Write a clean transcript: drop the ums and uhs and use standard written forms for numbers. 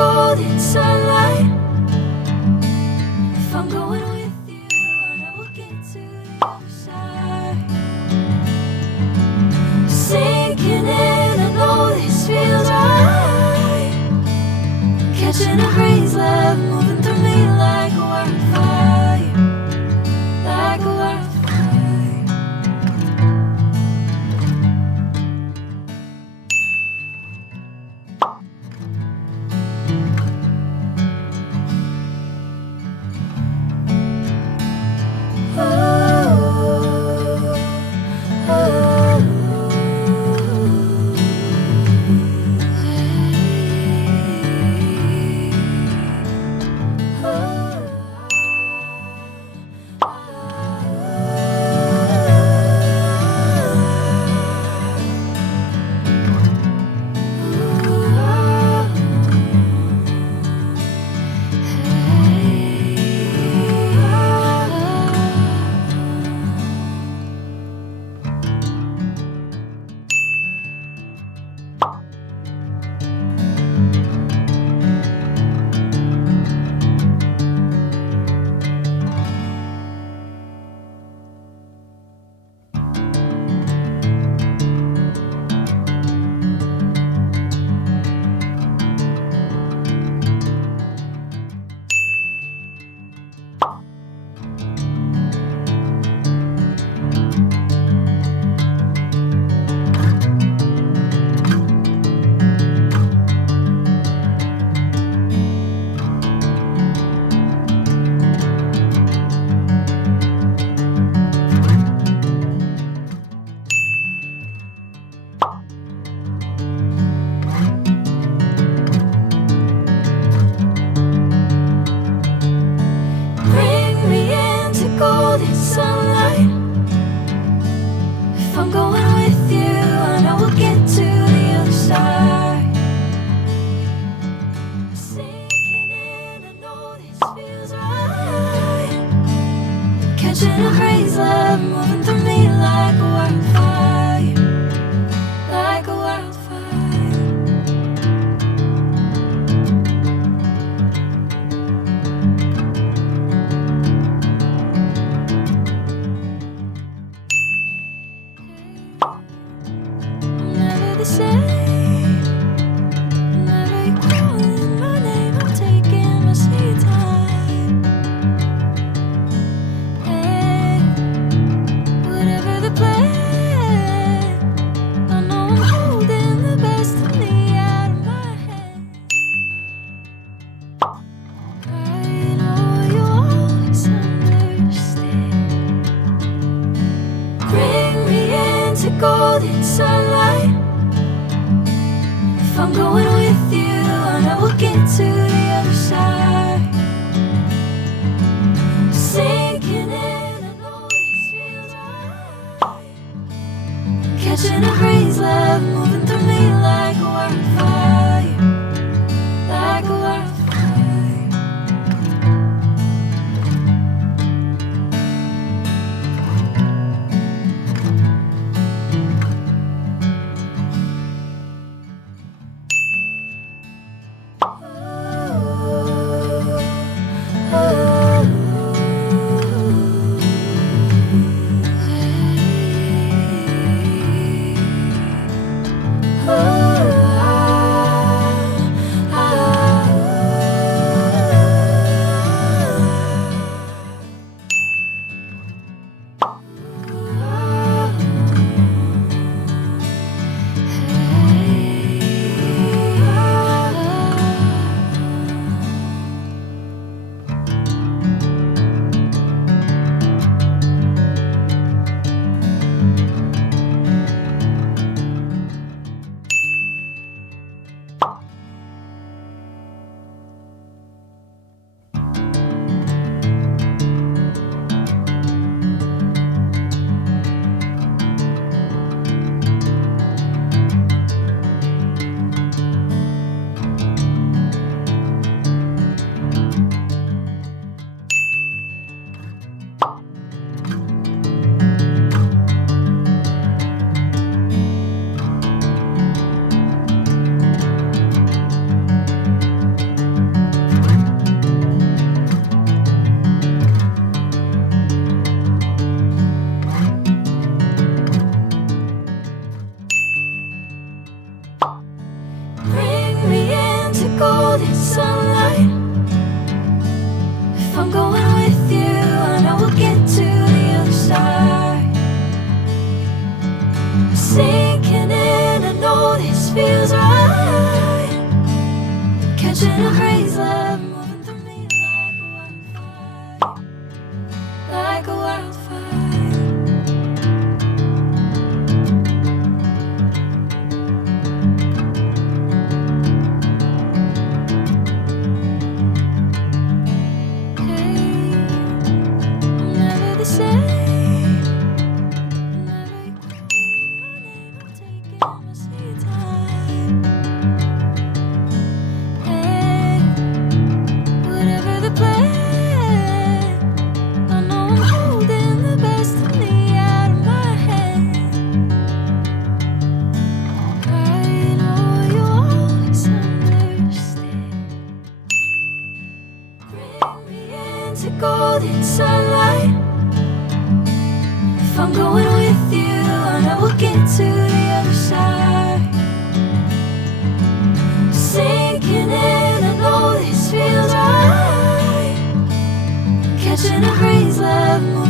golden sunlight. If I'm going with you, I know we'll get to the other side. Sinking in, I know this feels right. Catching a breeze, love moving through me like a wildfire, like a wildfire. golden sunlight. If I'm going with you, I know we'll get to the other side. Sinking in, I know this feels right. Catching a breeze, love moving through me like a wildfire. The same. Whenever you call my name, I'm taking my sweet time. Hey, whatever the plan, I know I'm holding the best of me out of my hand. I know you always understand. Bring me into golden sunlight. If I'm going with you, I know we'll get to the other side. Sinking in, I know this feels right. Catching a breeze, love moving